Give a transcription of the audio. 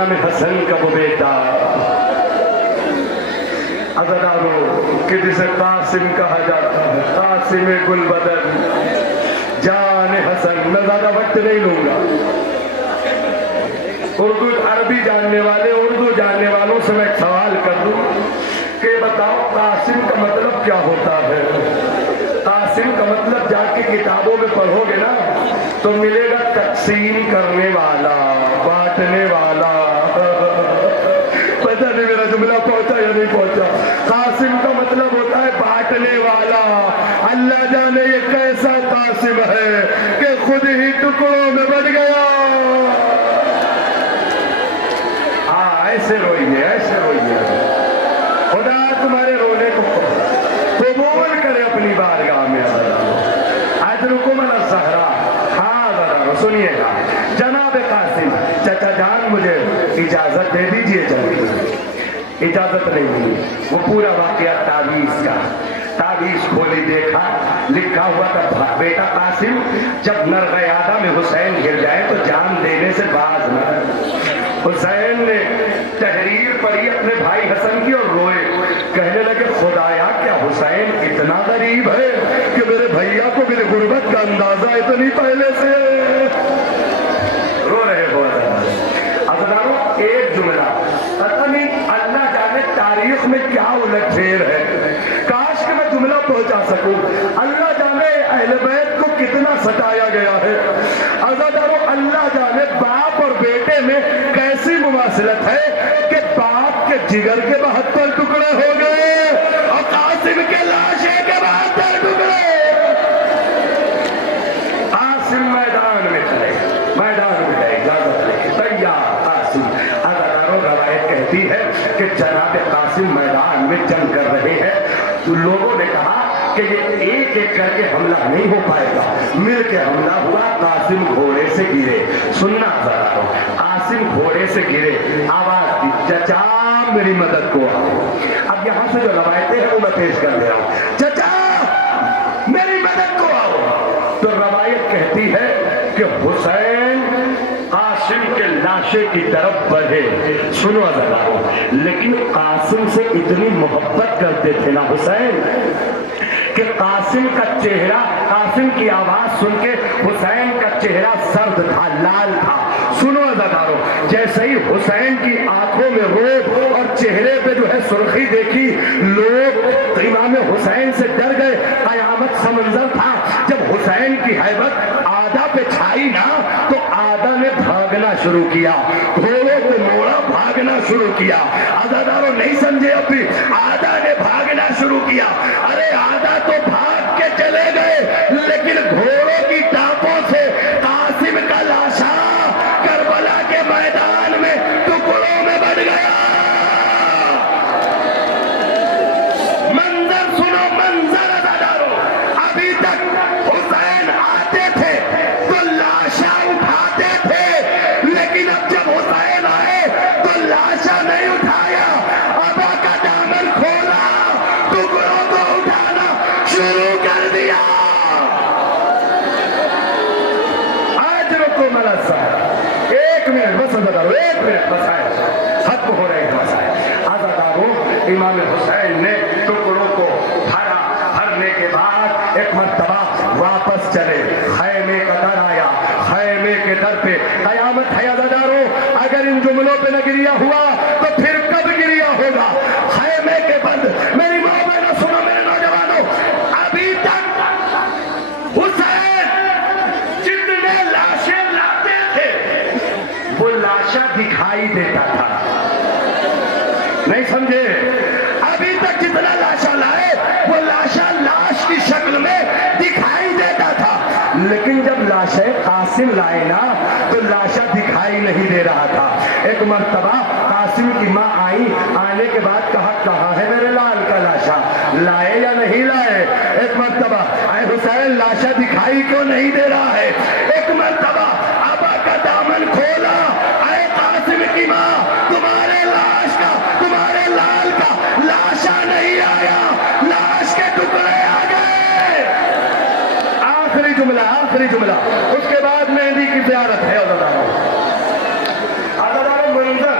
امام حسن کا وہ بیٹا عزادارو کہ جسے قاسم کہا جاتا ہے، قاسم گل بدن جان حسن. میں زیادہ وقت نہیں لوں گا. اردو عربی جاننے والے، اردو جاننے والوں سے میں ایک سوال کر دوں کہ بتاؤ قاسم کا مطلب کیا ہوتا ہے؟ قاسم کا مطلب جا کے کتابوں میں پڑھو گے نا تو ملے گا تقسیم کرنے والا، بانٹنے والا. پتہ نہیں میرا جملہ پہنچا یا نہیں پہنچا. قاسم کا مطلب ہوتا ہے بانٹنے والا. اللہ جانے یہ کیسا قاسم ہے کہ خود ہی ٹکڑوں میں بٹ گیا. ایسے روئیے، ایسے روئیے. خدا تمہارے رونے کو قبول کرے اپنی بارگاہ میں. اجرکم علی الزہرا. ہاں ذرا سنیے گا. جناب قاسم چچا جان مجھے اجازت دے دیجئے. چلیے اجازت نہیں دی. وہ پورا واقعہ تعویذ کا. تعویذ کھولی دیکھا لکھا ہوا تھا بیٹا قاسم جب نرغیادہ میں حسین گر جائے تو جان دینے سے باز نہ. حسین نے تحریر پڑھی اپنے بھائی حسن کی اور روئے. کہنے لگے خدایا کیا حسین اتنا غریب ہے کہ میرے بھیا کو میری غربت کا اندازہ اتنی پہلے سے. رو رہے ہو عزادارو. ایک جملہ پتہ نہیں اللہ جانے تاریخ میں کیا الٹ پھیر ہے. کاش کہ میں جملہ پہنچا سکوں. اللہ جانے اہل بیت کو کتنا ستایا گیا ہے. عزادارو اللہ جانے باپ اور بیٹے میں کیسی مماثلت ہے کہ باپ کے جگر کے 72 ٹکڑے ہو گئے اور قاسم کے لاشے کے 72 ٹکڑے. قاسم میدان میں کھڑے، میدان میں گئے. اجازت لے تیار قاسم. عزادارو روایت کہتی ہے کہ جناب قاسم میدان میں جنگ کر رہے ہیں. تو لوگوں نے کہا کہ یہ ایک ایک کر کے حملہ نہیں ہو پائے گا. مل کے حملہ ہوا. قاسم گھوڑے سے گرے. سننا ذرا. قاسم گھوڑے سے گرے. آواز دی چچا میری مدد کو آؤ. اب یہاں سے جو روایتیں ہیں وہ میں پیش کر دے رہا ہوں. چچا میری مدد کو آؤ. تو روایت کہتی ہے کہ حسین قاسم کے لاشے کی طرف بڑھے. سنو ذرا. لیکن قاسم سے اتنی محبت کرتے تھے نا حسین کہ قاسم کا چہرہ، قاسم کی آواز سن کے حسین کا چہرہ سرد تھا، لال تھا. سنو عزادارو. جیسے ہی حسین کی آنکھوں میں روب اور چہرے پہ جو ہے سرخی دیکھی لوگ امام حسین سے ڈر گئے. قیامت سا منظر تھا جب حسین کی ہیبت آدھا پہ چھائی نا تو آدھا نے بھاگنا شروع کیا. گھوڑوں کو موڑا بھاگنا شروع کیا. عزادارو نہیں سمجھے اب بھی. آدھا نے بھاگنا شروع کیا. ارے آدھا تو بھاگ کے چلے گئے لیکن گھوڑوں کی ٹانپوں سے قاسم کا لاشا کربلا کے میدان میں ٹکڑوں میں بٹ گیا. منظر سنو منظر عزادارو. ابھی تک حسین آتے تھے تو لاشا اٹھاتے تھے لیکن اب جب حسین آئے تو لاشا نہیں اٹھایا. ابا کا دامن کھولا، ٹکڑوں کو اٹھانا شروع کر دیا. آج رکو ملسا. ایک منٹ بس عزادارو، ایک منٹ بس آئے. حق ہو رہے ہیں بس آئے. عزادارو امام حسین نے ٹکڑوں کو بھرا. بھرنے کے بعد ایک مرتبہ واپس چلے. خیمے کا در آیا. خیمے کے در پہ قیامت ہے عزادارو. اگر ان جملوں پہ نہ گریا ہوا تو پھر کب گریا ہوگا؟ خیمے کے بند. میری ماں بہنوں سنو میرے نوجوانوں. ابھی تک حسین جتنے لاشیں لاتے تھے وہ لاشا دکھائی دیتا تھا. نہیں سمجھے؟ ابھی تک جتنا لاشا لائے وہ لاشا لاش کی شکل میں دکھائی دیتا تھا. لیکن جب لاشے قاسم لائے نا تو لاشا دکھائی نہیں دے رہا تھا. ایک مرتبہ قاسم کی ماں آئی. آنے کے بعد کہا کہاں ہے میرے لال کا لاشا؟ لائے یا نہیں لائے؟ ایک مرتبہ اے حسین لاشا دکھائی کیوں نہیں دے رہا ہے؟ ایک مرتبہ ابا کا دامن کھولا. اے قاسم کی ماں تمہارے لاش کا، تمہارے لال کا لاشا نہیں آیا. لاش کے ٹکڑے آ گئے. آخری جملہ، آخری جملہ. اس کے بعد مہندی کی زیارت ہے. عزادارو منظر